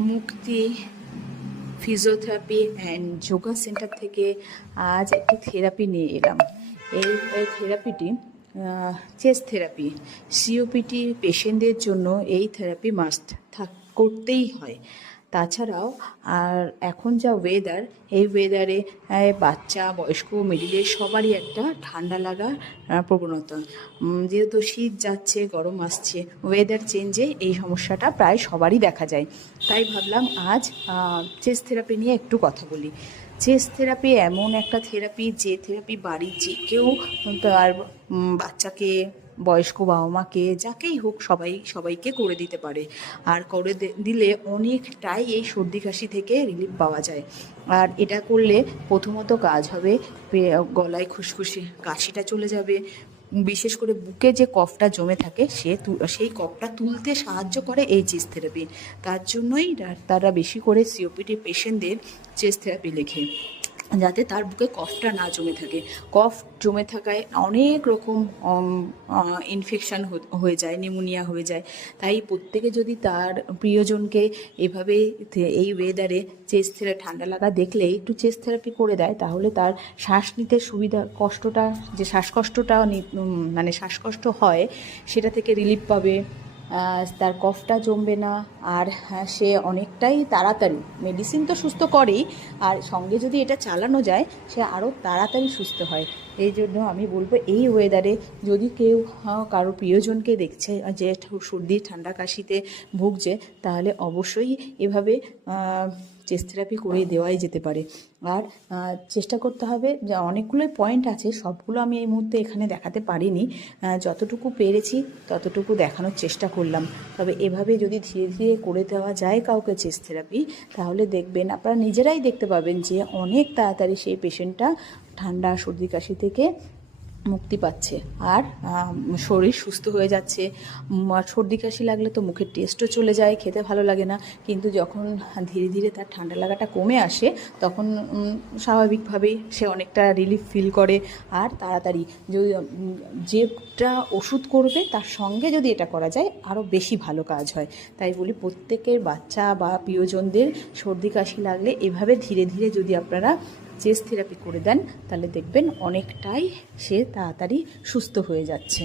মুক্তি physiotherapy and yoga centre থেকে আজ একটি থেরাপি নিয়ে এলাম। এই থেরাপিটি চেস্ট থেরাপি। সিওপিটি পেশেন্টদের জন্য এই থেরাপি মাস্ট করতেই হয়। তাছাড়াও আর এখন যা ওয়েদার, এই ওয়েদারে বাচ্চা, বয়স্ক, মিডিলের সবারই একটা ঠান্ডা লাগার প্রবণতা। যেহেতু শীত যাচ্ছে, গরম আসছে, ওয়েদার চেঞ্জে এই সমস্যাটা প্রায় সবারই দেখা যায়। তাই ভাবলাম আজ চেস্ট থেরাপি নিয়ে একটু কথা বলি। চেস্ট থেরাপি এমন একটা থেরাপি, যে থেরাপি বাড়ির যে কেউ তার বাচ্চাকে, বয়স্ক বাবা মাকে, যাকেই হোক সবাইকে করে দিতে পারে। আর করে দিলে অনেকটাই এই সর্দি কাশি থেকে রিলিফ পাওয়া যায়। আর এটা করলে প্রথমত কাজ হবে, গলায় খুসখুসে কাশিটা চলে যাবে। বিশেষ করে বুকে যে কফটা জমে থাকে সেই কফটা তুলতে সাহায্য করে এই চেস্ট থেরাপি। তার জন্যই ডাক্তাররা বেশি করে সিওপিডি পেশেন্টদের চেস্ট থেরাপি লেখে, যাতে তার বুকে কফটা না জমে থাকে। কফ জমে থাকায় অনেক রকম ইনফেকশান হয়ে যায়, নিউমোনিয়া হয়ে যায়। তাই প্রত্যেকে যদি তার প্রিয়জনকে এভাবে এই ওয়েদারে চেস্ট থেরাপি, ঠান্ডা লাগা দেখলে একটু চেস্ট থেরাপি করে দেয়, তাহলে তার শ্বাস নিতে সুবিধা, কষ্টটা যে শ্বাসকষ্টটা মানে শ্বাসকষ্ট হয় সেটা থেকে রিলিফ পাবে। তার কফটা জমবে না। আর সে অনেকটাই তাড়াতাড়ি, মেডিসিন তো সুস্থ করেই, আর সঙ্গে যদি এটা চালানো যায় সে আরও তাড়াতাড়ি সুস্থ হয়। এই জন্য আমি বলবো, এই ওয়েদারে যদি কেউ কারো প্রিয়জনকে দেখছে যে সর্দি ঠান্ডা কাশিতে ভুগছে, তাহলে অবশ্যই এভাবে চেস্ট থেরাপি করে দেওয়াই যেতে পারে। আর চেষ্টা করতে হবে, যে অনেকগুলোই পয়েন্ট আছে, সবগুলো আমি এই মুহূর্তে এখানে দেখাতে পারিনি। যতটুকু পেরেছি ততটুকু দেখানোর চেষ্টা করলাম। তবে এভাবে যদি ধীরে ধীরে করে দেওয়া যায় কাউকে চেস্ট থেরাপি, তাহলে দেখবেন, আপনারা নিজেরাই দেখতে পাবেন যে অনেক তাড়াতাড়ি সেই পেশেন্টটা ঠান্ডা সর্দি কাশি থেকে মুক্তি পাচ্ছে আর শরীর সুস্থ হয়ে যাচ্ছে। সর্দি কাশি লাগলে তো মুখের টেস্টও চলে যায়, খেতে ভালো লাগে না। কিন্তু যখন ধীরে ধীরে তার ঠান্ডা লাগাটা কমে আসে, তখন স্বাভাবিকভাবেই সে অনেকটা রিলিফ ফিল করে। আর তাড়াতাড়ি যদি যেটা ওষুধ করবে তার সঙ্গে যদি এটা করা যায়, আরও বেশি ভালো কাজ হয়। তাই বলি, প্রত্যেকের বাচ্চা বা প্রিয়জনদের সর্দি কাশি লাগলে এভাবে ধীরে ধীরে যদি আপনারা চেস্ট থেরাপি করে দেন, তাহলে দেখবেন অনেকটাই সে তাড়াতাড়ি সুস্থ হয়ে যাচ্ছে।